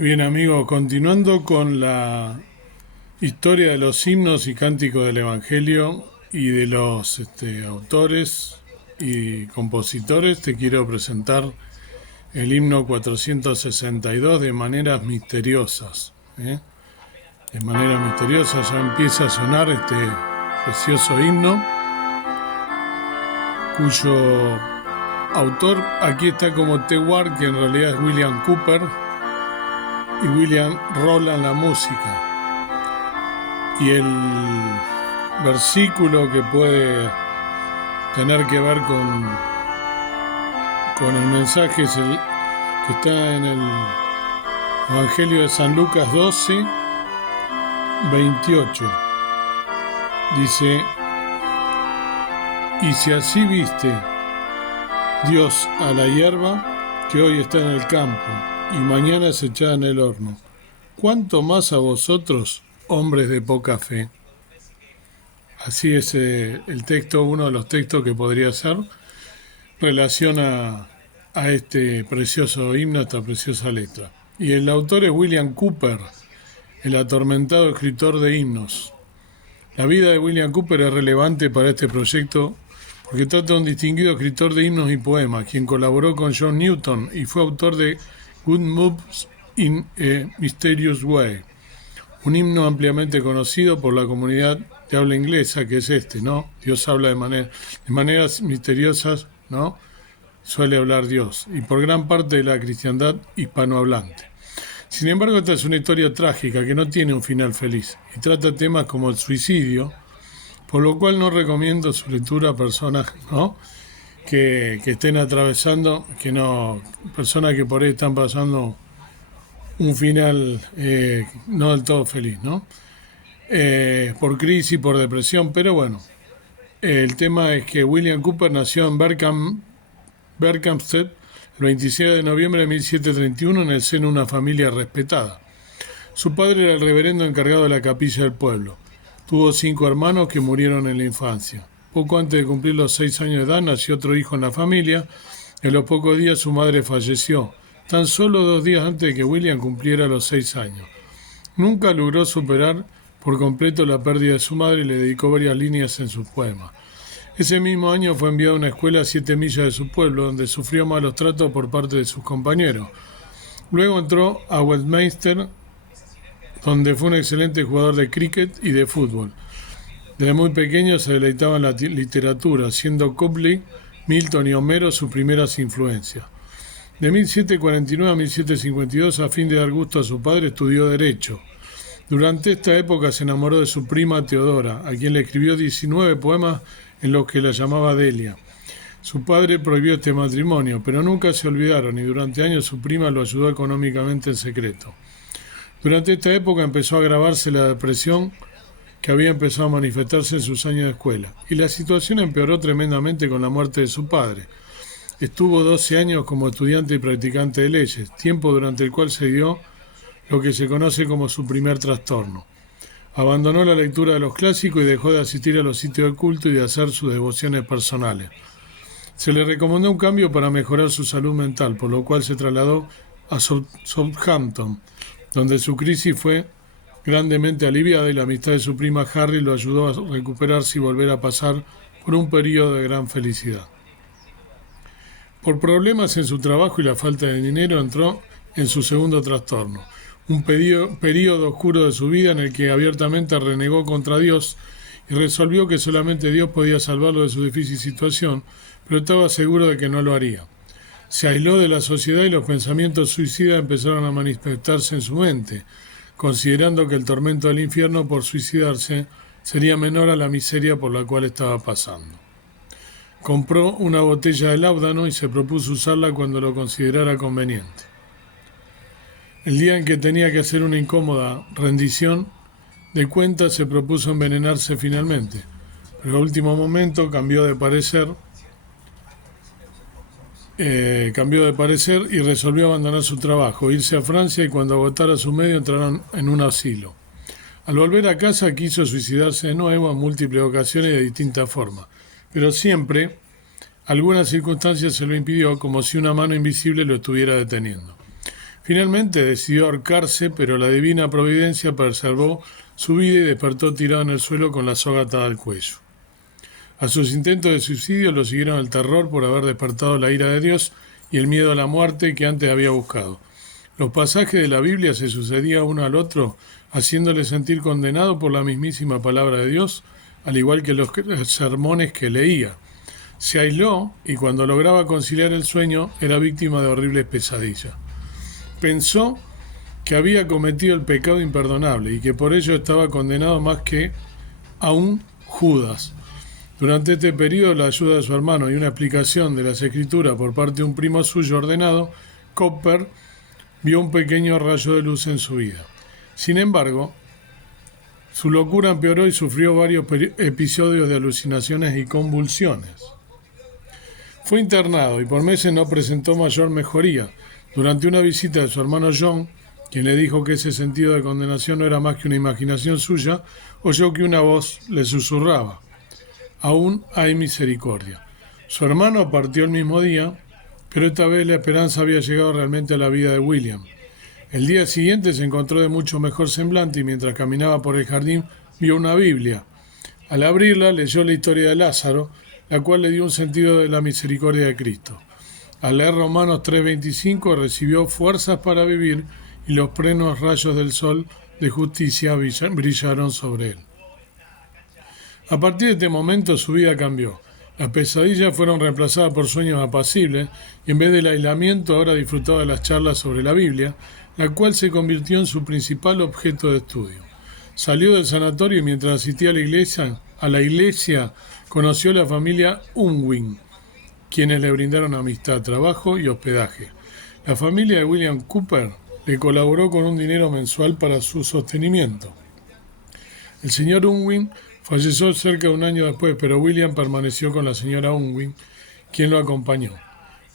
Bien, amigos, continuando con la historia de los himnos y cánticos del Evangelio y de los autores y compositores, te quiero presentar el himno 462 de maneras misteriosas. De manera misteriosa ya empieza a sonar este precioso himno, cuyo autor aquí está como T. Ward, que en realidad es William Cooper, y William Rowland la música. Y el versículo que puede tener que ver con el mensaje es el que está en el Evangelio de San Lucas 12, 28. Dice: y si así viste Dios a la hierba que hoy está en el campo y mañana es echada en el horno, ¿cuánto más a vosotros, hombres de poca fe? Así es el texto, uno de los textos que podría ser relación a este precioso himno, a esta preciosa letra. Y el autor es William Cooper, el atormentado escritor de himnos. La vida de William Cooper es relevante para este proyecto porque trata de un distinguido escritor de himnos y poemas, quien colaboró con John Newton y fue autor de Good Moves in a Mysterious Way, un himno ampliamente conocido por la comunidad de habla inglesa, que es ¿no? Dios habla de maneras misteriosas, ¿no? Suele hablar Dios, y por gran parte de la cristiandad hispanohablante. Sin embargo, esta es una historia trágica que no tiene un final feliz y trata temas como el suicidio, por lo cual no recomiendo su lectura a personas, ¿no?, que estén atravesando, personas que por ahí están pasando un final no del todo feliz, ¿no? Por crisis, por depresión, pero bueno, el tema es que William Cooper nació en Berkhamsted el 26 de noviembre de 1731 en el seno de una familia respetada. Su padre era el reverendo encargado de la capilla del pueblo. Tuvo 5 hermanos que murieron en la infancia. Poco antes de cumplir los 6 años de edad nació otro hijo en la familia. En los pocos días su madre falleció, tan solo 2 días antes de que William cumpliera los 6 años. Nunca logró superar por completo la pérdida de su madre y le dedicó varias líneas en sus poemas. Ese mismo año fue enviado a una escuela a 7 millas de su pueblo, donde sufrió malos tratos por parte de sus compañeros. Luego entró a Westminster, donde fue un excelente jugador de cricket y de fútbol. Desde muy pequeño se deleitaba en la literatura, siendo Copley, Milton y Homero sus primeras influencias. De 1749 a 1752, a fin de dar gusto a su padre, estudió Derecho. Durante esta época se enamoró de su prima Teodora, a quien le escribió 19 poemas en los que la llamaba Delia. Su padre prohibió este matrimonio, pero nunca se olvidaron y durante años su prima lo ayudó económicamente en secreto. Durante esta época empezó a agravarse la depresión que había empezado a manifestarse en sus años de escuela, y la situación empeoró tremendamente con la muerte de su padre. Estuvo 12 años como estudiante y practicante de leyes, tiempo durante el cual se dio lo que se conoce como su primer trastorno. Abandonó la lectura de los clásicos y dejó de asistir a los sitios de culto y de hacer sus devociones personales. Se le recomendó un cambio para mejorar su salud mental, por lo cual se trasladó a Southampton, donde su crisis fue grandemente aliviada y la amistad de su prima Harry lo ayudó a recuperarse y volver a pasar por un periodo de gran felicidad. Por problemas en su trabajo y la falta de dinero entró en su segundo trastorno, un periodo oscuro de su vida en el que abiertamente renegó contra Dios y resolvió que solamente Dios podía salvarlo de su difícil situación, pero estaba seguro de que no lo haría. Se aisló de la sociedad y los pensamientos suicidas empezaron a manifestarse en su mente, considerando que el tormento del infierno por suicidarse sería menor a la miseria por la cual estaba pasando. Compró una botella de láudano y se propuso usarla cuando lo considerara conveniente. El día en que tenía que hacer una incómoda rendición de cuentas se propuso envenenarse finalmente, pero al último momento cambió de parecer y resolvió abandonar su trabajo, irse a Francia y cuando agotara su medio entraron en un asilo. Al volver a casa quiso suicidarse de nuevo en múltiples ocasiones y de distintas formas, pero siempre alguna circunstancia se lo impidió, como si una mano invisible lo estuviera deteniendo. Finalmente decidió ahorcarse, pero la divina providencia preservó su vida y despertó tirado en el suelo con la soga atada al cuello. A sus intentos de suicidio lo siguieron el terror por haber despertado la ira de Dios y el miedo a la muerte que antes había buscado. Los pasajes de la Biblia se sucedían uno al otro, haciéndole sentir condenado por la mismísima palabra de Dios, al igual que los sermones que leía. Se aisló y cuando lograba conciliar el sueño era víctima de horribles pesadillas. Pensó que había cometido el pecado imperdonable y que por ello estaba condenado más que aún Judas. Durante este periodo, la ayuda de su hermano y una explicación de las escrituras por parte de un primo suyo ordenado, Cooper vio un pequeño rayo de luz en su vida. Sin embargo, su locura empeoró y sufrió varios episodios de alucinaciones y convulsiones. Fue internado y por meses no presentó mayor mejoría. Durante una visita de su hermano John, quien le dijo que ese sentido de condenación no era más que una imaginación suya, oyó que una voz le susurraba: «Aún hay misericordia». Su hermano partió el mismo día, pero esta vez la esperanza había llegado realmente a la vida de William. El día siguiente se encontró de mucho mejor semblante y mientras caminaba por el jardín vio una Biblia. Al abrirla leyó la historia de Lázaro, la cual le dio un sentido de la misericordia de Cristo. Al leer Romanos 3:25 recibió fuerzas para vivir y los plenos rayos del sol de justicia brillaron sobre él. A partir de este momento su vida cambió. Las pesadillas fueron reemplazadas por sueños apacibles y en vez del aislamiento ahora disfrutaba de las charlas sobre la Biblia, la cual se convirtió en su principal objeto de estudio. Salió del sanatorio y mientras asistía a la iglesia conoció a la familia Unwin, quienes le brindaron amistad, trabajo y hospedaje. La familia de William Cooper le colaboró con un dinero mensual para su sostenimiento. El señor Unwin falleció cerca de un año después, pero William permaneció con la señora Unwin, quien lo acompañó.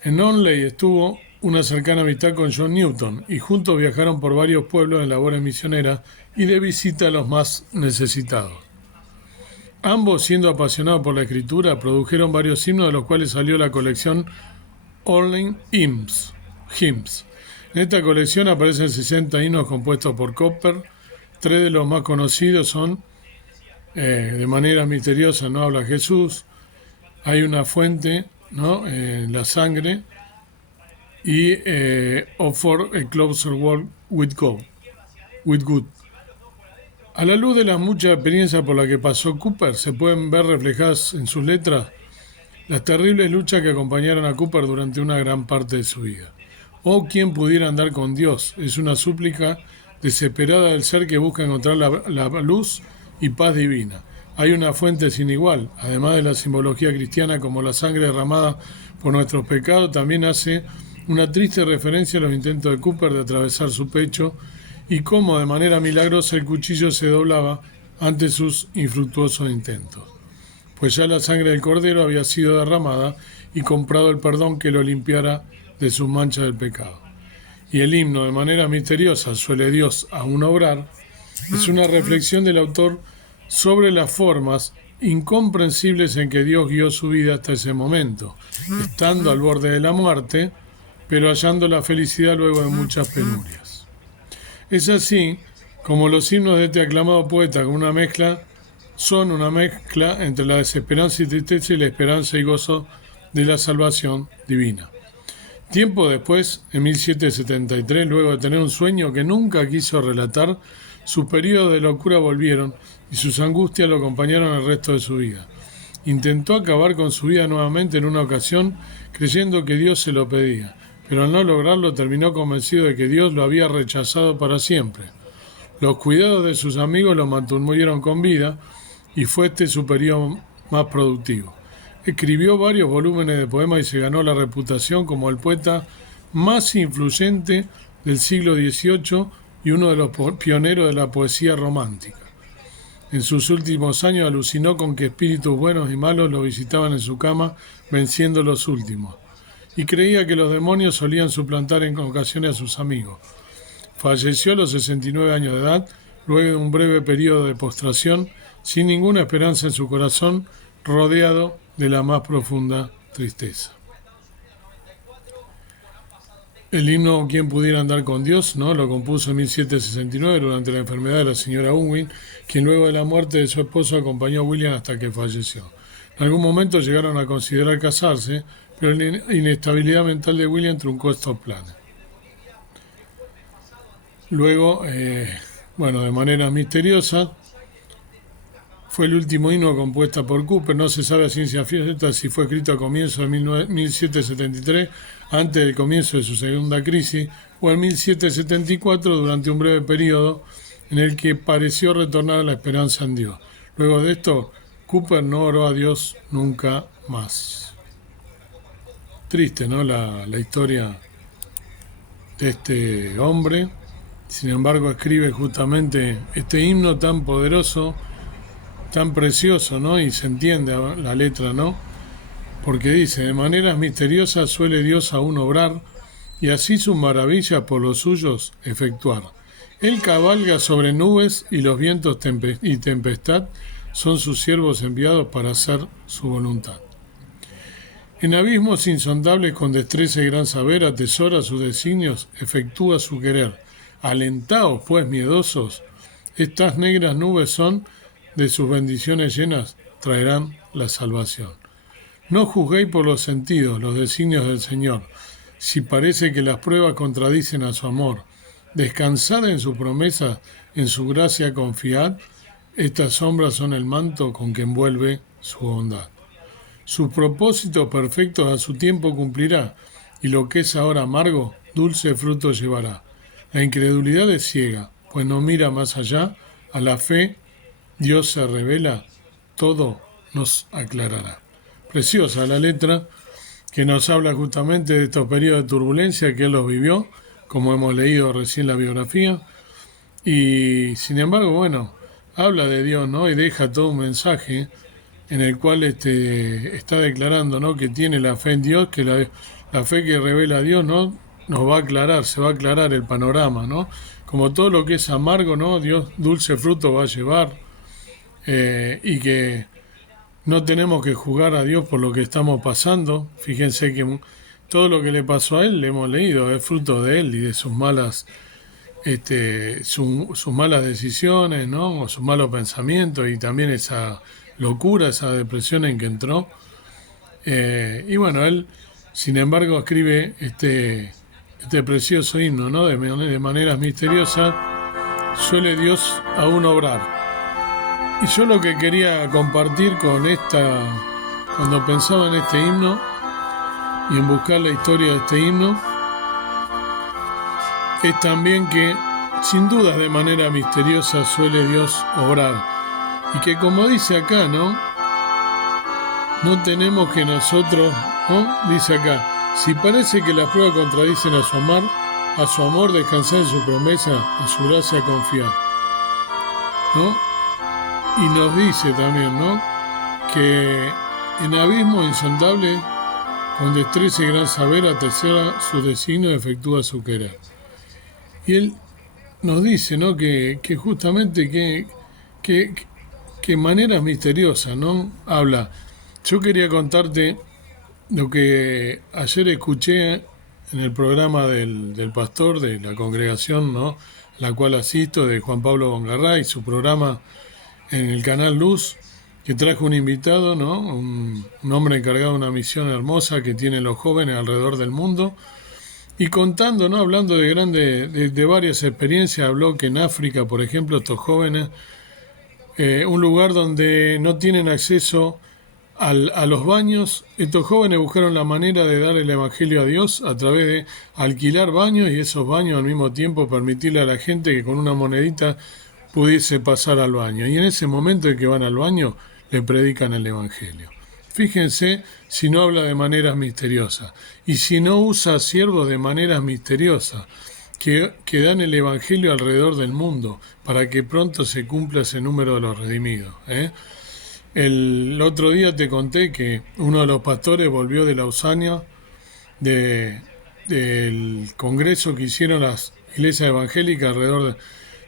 En Onley estuvo una cercana amistad con John Newton y juntos viajaron por varios pueblos en labores misioneras y de visita a los más necesitados. Ambos, siendo apasionados por la escritura, produjeron varios himnos de los cuales salió la colección Onley Hymns. En esta colección aparecen 60 himnos compuestos por Cooper. 3 de los más conocidos son De manera misteriosa no habla Jesús, Hay una fuente, ¿no? La sangre, y For a Closer Walk with God. A la luz de las muchas experiencias por las que pasó Cooper, se pueden ver reflejadas en sus letras las terribles luchas que acompañaron a Cooper durante una gran parte de su vida. «Oh, ¿quién pudiera andar con Dios?», es una súplica desesperada del ser que busca encontrar la luz y paz divina. Hay una fuente sin igual, además de la simbología cristiana como la sangre derramada por nuestros pecados, también hace una triste referencia a los intentos de Cooper de atravesar su pecho y cómo de manera milagrosa el cuchillo se doblaba ante sus infructuosos intentos. Pues ya la sangre del cordero había sido derramada y comprado el perdón que lo limpiara de sus manchas del pecado. Y el himno, de manera misteriosa, suele Dios aún obrar, es una reflexión del autor sobre las formas incomprensibles en que Dios guió su vida hasta ese momento, estando al borde de la muerte, pero hallando la felicidad luego de muchas penurias. Es así como los himnos de este aclamado poeta son una mezcla entre la desesperanza y tristeza y la esperanza y gozo de la salvación divina. Tiempo después, en 1773, luego de tener un sueño que nunca quiso relatar, sus periodos de locura volvieron y sus angustias lo acompañaron el resto de su vida. Intentó acabar con su vida nuevamente en una ocasión, creyendo que Dios se lo pedía, pero al no lograrlo terminó convencido de que Dios lo había rechazado para siempre. Los cuidados de sus amigos lo mantuvieron con vida y fue este su periodo más productivo. Escribió varios volúmenes de poemas y se ganó la reputación como el poeta más influyente del siglo XVIII y uno de los pioneros de la poesía romántica. En sus últimos años alucinó con que espíritus buenos y malos lo visitaban en su cama, venciendo los últimos, y creía que los demonios solían suplantar en ocasiones a sus amigos. Falleció a los 69 años de edad, luego de un breve periodo de postración, sin ninguna esperanza en su corazón, rodeado de la más profunda tristeza. El himno "Quién pudiera andar con Dios", ¿no? Lo compuso en 1769 durante la enfermedad de la señora Unwin, quien luego de la muerte de su esposo acompañó a William hasta que falleció. En algún momento llegaron a considerar casarse, pero la inestabilidad mental de William truncó estos planes. Luego, de manera misteriosa, fue el último himno compuesto por Cooper. No se sabe a ciencia cierta si fue escrito a comienzos de 1773, antes del comienzo de su segunda crisis, o en 1774, durante un breve periodo en el que pareció retornar a la esperanza en Dios. Luego de esto, Cooper no oró a Dios nunca más. Triste, ¿no? La historia de este hombre. Sin embargo, escribe justamente este himno tan poderoso, tan precioso, ¿no? Y se entiende la letra, ¿no? Porque dice: de maneras misteriosas suele Dios aún obrar, y así sus maravillas por los suyos efectuar. Él cabalga sobre nubes, y los vientos y tempestad son sus siervos enviados para hacer su voluntad. En abismos insondables con destreza y gran saber atesora sus designios, efectúa su querer. Alentaos, pues, miedosos, estas negras nubes son, de sus bendiciones llenas, traerán la salvación. No juzguéis por los sentidos los designios del Señor, si parece que las pruebas contradicen a su amor. Descansad en su promesa, en su gracia confiad, estas sombras son el manto con que envuelve su bondad. Sus propósitos perfectos a su tiempo cumplirá, y lo que es ahora amargo, dulce fruto llevará. La incredulidad es ciega, pues no mira más allá. A la fe Dios se revela, todo nos aclarará. Preciosa la letra, que nos habla justamente de estos periodos de turbulencia que él los vivió, como hemos leído recién la biografía, y sin embargo, habla de Dios, ¿no? Y deja todo un mensaje en el cual está declarando, ¿no?, que tiene la fe en Dios, que la fe que revela a Dios, ¿no?, nos va a aclarar, se va a aclarar el panorama, ¿no? Como todo lo que es amargo, ¿no?, Dios dulce fruto va a llevar, y que no tenemos que juzgar a Dios por lo que estamos pasando. Fíjense que todo lo que le pasó a él, le hemos leído, es fruto de él y de sus malas sus malas decisiones, ¿no?, o sus malos pensamientos, y también esa locura, esa depresión en que entró. Él, sin embargo, escribe este precioso himno, ¿no? De maneras misteriosas suele Dios aún obrar. Y yo lo que quería compartir cuando pensaba en este himno y en buscar la historia de este himno, es también que, sin duda, de manera misteriosa suele Dios obrar. Y que, como dice acá, no tenemos que nosotros, ¿no? Dice acá: si parece que las pruebas contradicen a su amor descansar en su promesa, en su gracia confiar, ¿no? Y nos dice también, ¿no?, que en abismo insondable, con destreza y gran saber, atesora su designio y efectúa su querer. Y él nos dice, ¿no?, que justamente que manera misteriosa, ¿no?, habla. Yo quería contarte lo que ayer escuché en el programa del pastor de la congregación, ¿no?, la cual asisto, de Juan Pablo Bongarray, su programa en el canal Luz, que trajo un invitado, ¿no?, un hombre encargado de una misión hermosa que tienen los jóvenes alrededor del mundo, y contando, ¿no?, hablando de varias experiencias. Habló que en África, por ejemplo, estos jóvenes, un lugar donde no tienen acceso a los baños, estos jóvenes buscaron la manera de dar el evangelio a Dios a través de alquilar baños, y esos baños al mismo tiempo permitirle a la gente que con una monedita pudiese pasar al baño, y en ese momento en que van al baño le predican el evangelio. Fíjense si no habla de maneras misteriosas, y si no usa siervos de maneras misteriosas que dan el evangelio alrededor del mundo para que pronto se cumpla ese número de los redimidos. El otro día te conté que uno de los pastores volvió de Lausania, del congreso que hicieron las iglesias evangélicas alrededor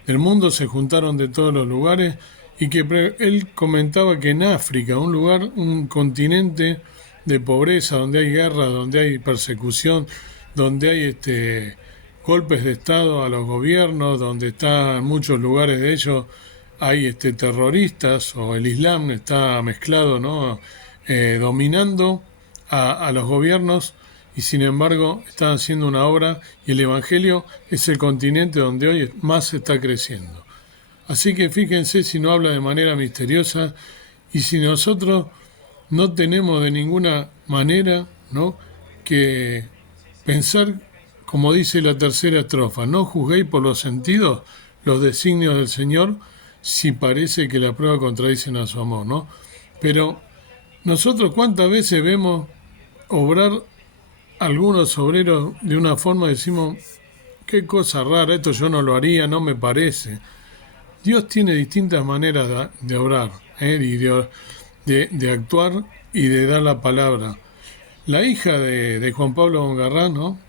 del mundo. Se juntaron de todos los lugares, y que él comentaba que en África, un continente de pobreza, donde hay guerra, donde hay persecución, donde hay golpes de Estado a los gobiernos, donde está en muchos lugares de ellos hay terroristas o el Islam está mezclado, ¿no? Dominando a los gobiernos y sin embargo están haciendo una obra y el Evangelio es el continente donde hoy más está creciendo. Así que fíjense si no habla de manera misteriosa y si nosotros no tenemos de ninguna manera, ¿no?, que pensar, como dice la tercera estrofa, no juzguéis por los sentidos los designios del Señor si parece que la prueba contradicen a su amor, ¿no? Pero nosotros cuántas veces vemos obrar algunos obreros de una forma, decimos, qué cosa rara, esto yo no lo haría, no me parece. Dios tiene distintas maneras de obrar, y de actuar y de dar la palabra. La hija de Juan Pablo Bongarrán, ¿no?,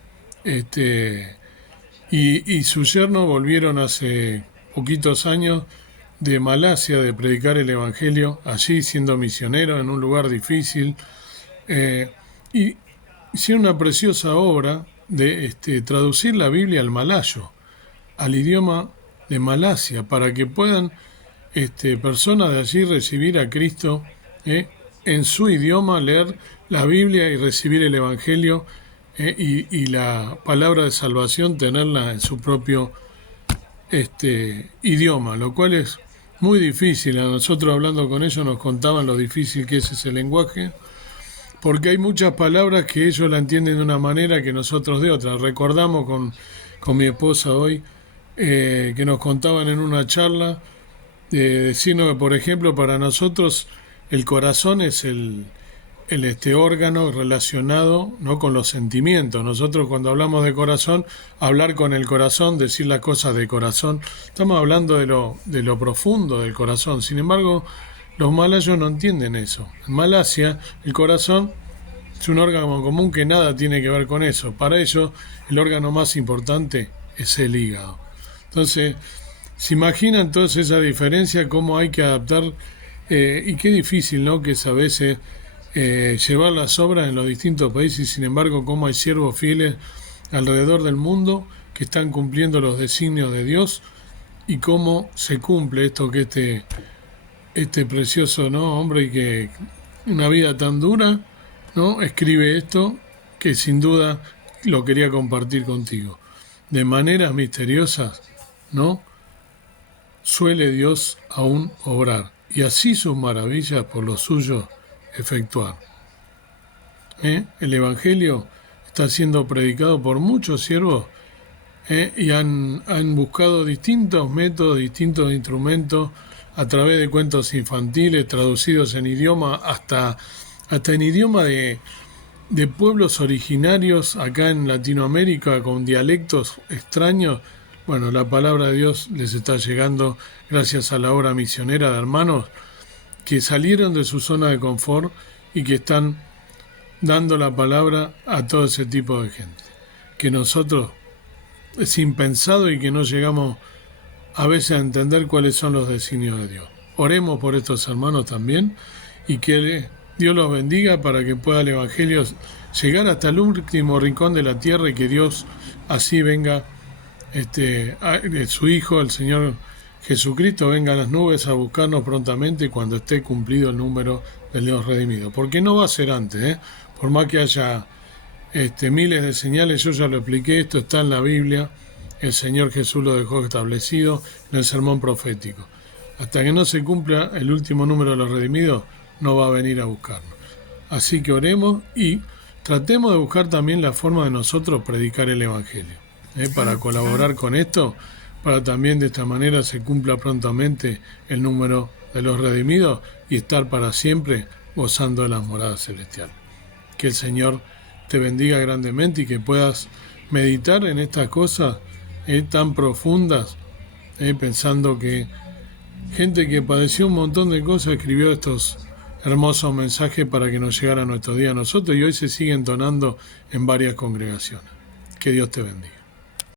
y su yerno volvieron hace poquitos años de Malasia de predicar el Evangelio, allí siendo misioneros en un lugar difícil, y hicieron una preciosa obra de traducir la Biblia al malayo, al idioma de Malasia, para que puedan personas de allí recibir a Cristo en su idioma, leer la Biblia y recibir el Evangelio y la palabra de salvación tenerla en su propio idioma, lo cual es muy difícil. A nosotros hablando con ellos nos contaban lo difícil que es ese lenguaje, porque hay muchas palabras que ellos la entienden de una manera que nosotros de otra. Recordamos con mi esposa hoy que nos contaban en una charla, diciendo que, por ejemplo, para nosotros el corazón es el órgano relacionado, ¿no?, con los sentimientos. Nosotros cuando hablamos de corazón, hablar con el corazón, decir las cosas de corazón, estamos hablando de lo profundo del corazón. Sin embargo, los malayos no entienden eso. En Malasia, el corazón es un órgano común que nada tiene que ver con eso. Para ellos, el órgano más importante es el hígado. Entonces, se imagina entonces esa diferencia, cómo hay que adaptar, y qué difícil, ¿no?, que es a veces llevar las obras en los distintos países, y sin embargo cómo hay siervos fieles alrededor del mundo que están cumpliendo los designios de Dios, y cómo se cumple esto que este precioso, ¿no?, hombre, y que una vida tan dura, ¿no?, escribe esto que sin duda lo quería compartir contigo. De maneras misteriosas, ¿no?, suele Dios aún obrar, y así sus maravillas por los suyos efectuar. El Evangelio está siendo predicado por muchos siervos y han buscado distintos métodos, distintos instrumentos a través de cuentos infantiles traducidos en idioma, hasta en idioma de pueblos originarios acá en Latinoamérica con dialectos extraños. Bueno, la palabra de Dios les está llegando gracias a la obra misionera de hermanos que salieron de su zona de confort y que están dando la palabra a todo ese tipo de gente, que nosotros es impensado y que no llegamos a veces a entender cuáles son los designios de Dios. Oremos por estos hermanos también y que Dios los bendiga para que pueda el Evangelio llegar hasta el último rincón de la tierra y que Dios así venga, su Hijo, el Señor Jesucristo, venga a las nubes a buscarnos prontamente cuando esté cumplido el número de los redimidos. Porque no va a ser antes, por más que haya miles de señales, yo ya lo expliqué, esto está en la Biblia, el Señor Jesús lo dejó establecido en el sermón profético. Hasta que no se cumpla el último número de los redimidos, no va a venir a buscarnos. Así que oremos y tratemos de buscar también la forma de nosotros predicar el Evangelio, para colaborar con esto, para también de esta manera se cumpla prontamente el número de los redimidos y estar para siempre gozando de las moradas celestiales. Que el Señor te bendiga grandemente y que puedas meditar en estas cosas tan profundas, pensando que gente que padeció un montón de cosas escribió estos hermosos mensajes para que nos llegara nuestro día a nosotros, y hoy se sigue entonando en varias congregaciones. Que Dios te bendiga.